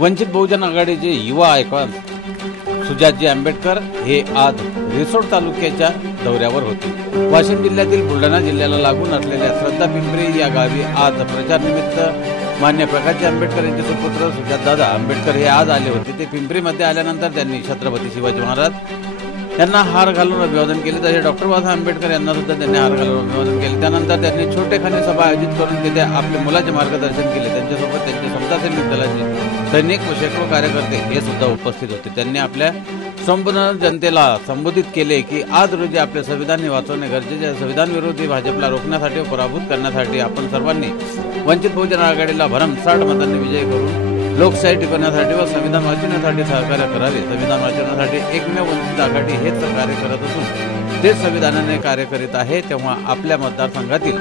वंचित बहुजन आघाडीचे युवा आयकॉन सुजातजी आंबेडकर हे आज रिसोड तालुक्याच्या दौऱ्यावर होते। वाशिम जिल्ह्यातील बुलढाणा जिल्ह्याला लागून असलेल्या श्रद्धा पिंपरी या गावी आज प्रचारनिमित्त मान्य प्रकाशजी आंबेडकर यांचे सुपुत्र सुजातदादा आंबेडकर हे आज आले होते। ते पिंपरीमध्ये आल्यानंतर त्यांनी छत्रपती शिवाजी महाराज यांना हार घालून अभिवादन केले। तसे डॉक्टर बाबासाहेब आंबेडकर यांना सुद्धा त्यांनी हार घालून अभिवादन केले। त्यानंतर त्यांनी छोटेखानी सभा आयोजित करून तिथे आपल्या मुलाचे मार्गदर्शन केले। त्यांच्यासोबत त्यांचे समता सैनिक दलाचे सैनिक व शेकडो कार्यकर्ते हे सुद्धा उपस्थित होते। त्यांनी आपल्या संपूर्ण जनतेला संबोधित केले की आज रोजी आपले संविधान वाचवणे गरजेचे आहे। संविधान विरोधी भाजपला रोखण्यासाठी व पराभूत करण्यासाठी आपण सर्वांनी वंचित बहुजन आघाडीला भरमसाठ मतांनी विजय करून लोकशाही टिकवण्यासाठी व संविधान वाचवण्यासाठी सहकार्य करावे। संविधान वाचवण्यासाठी एकमेव वंचित आघाडी हेच कार्य करत असून तेच संविधानाने कार्य करीत आहे। तेव्हा आपल्या मतदारसंघातील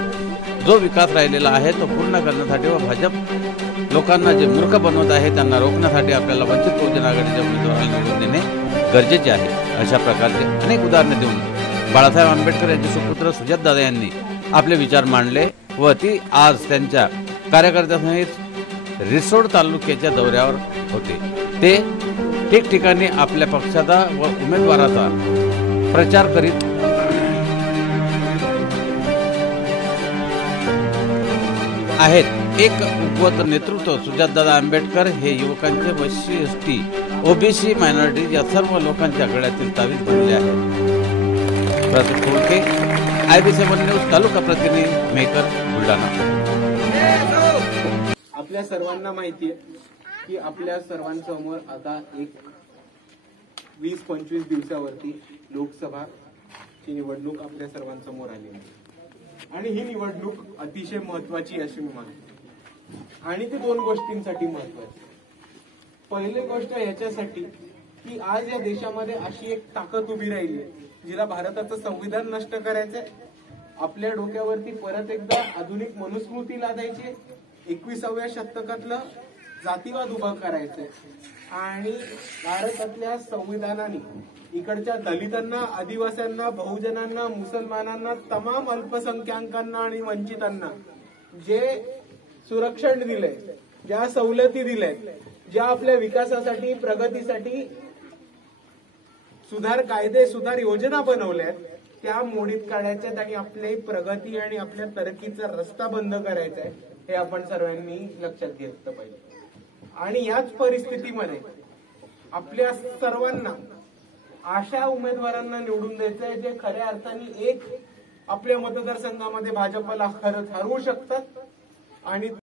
जो विकास राहिलेला आहे तो पूर्ण करण्यासाठी व भाजप लोकांना जे मूर्ख बनवत आहे त्यांना रोखण्यासाठी आपल्याला वंचित बहुजन आघाडीच्या उमेदवाराला निवडून देणे गरजेचे आहे। अशा प्रकारचे अनेक उदाहरणे देऊन बाळासाहेब आंबेडकर यांचे सुपुत्र सुजातदादा यांनी आपले विचार मांडले व ती आज त्यांच्या कार्यकर्त्यांसहित रिसोड तालुक्याच्या दौऱ्यावर होते। ते ठिकठिकाणी आपल्या पक्षाचा व उमेदवाराचा प्रचार करीत आहेत। एक उगवत नेतृत्व सुजातदादा आंबेडकर हे युवकांचे SC ST OBC मायनॉरिटी या सर्व लोकांच्या गळ्यातील तावीज बनले आहेत। प्रदीप कोळके IB7 न्यूज तालुका प्रतिनिधी मेकर बुलढाणा। आपल्या सर्वांना माहिती आहे की आपल्या सर्वांसमोर आता एक 20-25 दिवसावरती लोकसभाची निवडणूक आपल्या सर्वांसमोर आली आहे आणि ही निवडणूक अतिशय महत्वाची अशी मी मानतो आणि ती दोन गोष्टींसाठी महत्वाची। पहिली गोष्ट याच्यासाठी की आज या देशामध्ये अशी एक ताकद उभी राहिली जिला भारताचं संविधान नष्ट करायचंय, आपल्या डोक्यावरती परत एकदा आधुनिक मनुस्मृती लादायची, 21व्या शतकातलं जातीवाद उभा करायचंय आणि भारतातल्या संविधानाने इकडच्या दलितांना, आदिवासींना, बहुजनांना, मुसलमानांना, तमाम अल्पसंख्याकांना आणि वंचितांना जे सुरक्षण दिलंय, ज्या सवलती दिल्यात, ज्या आपल्या विकासासाठी, प्रगतीसाठी सुधार कायदे, सुधार योजना बनवल्यात, त्या मोडीत काढायच्यात आणि आपली प्रगती आणि आपल्या तरक्कीचा रस्ता बंद करायचा आहे हे आपण सर्वांनी लक्षात घेतलं पाहिजे। आणि याच परिस्थितीमध्ये आपल्या सर्वांना अशा उमेदवारांना निवडून द्यायचंय जे खऱ्या अर्थाने एक आपल्या मतदारसंघामध्ये भाजपला खरंच हरवू शकतात आणि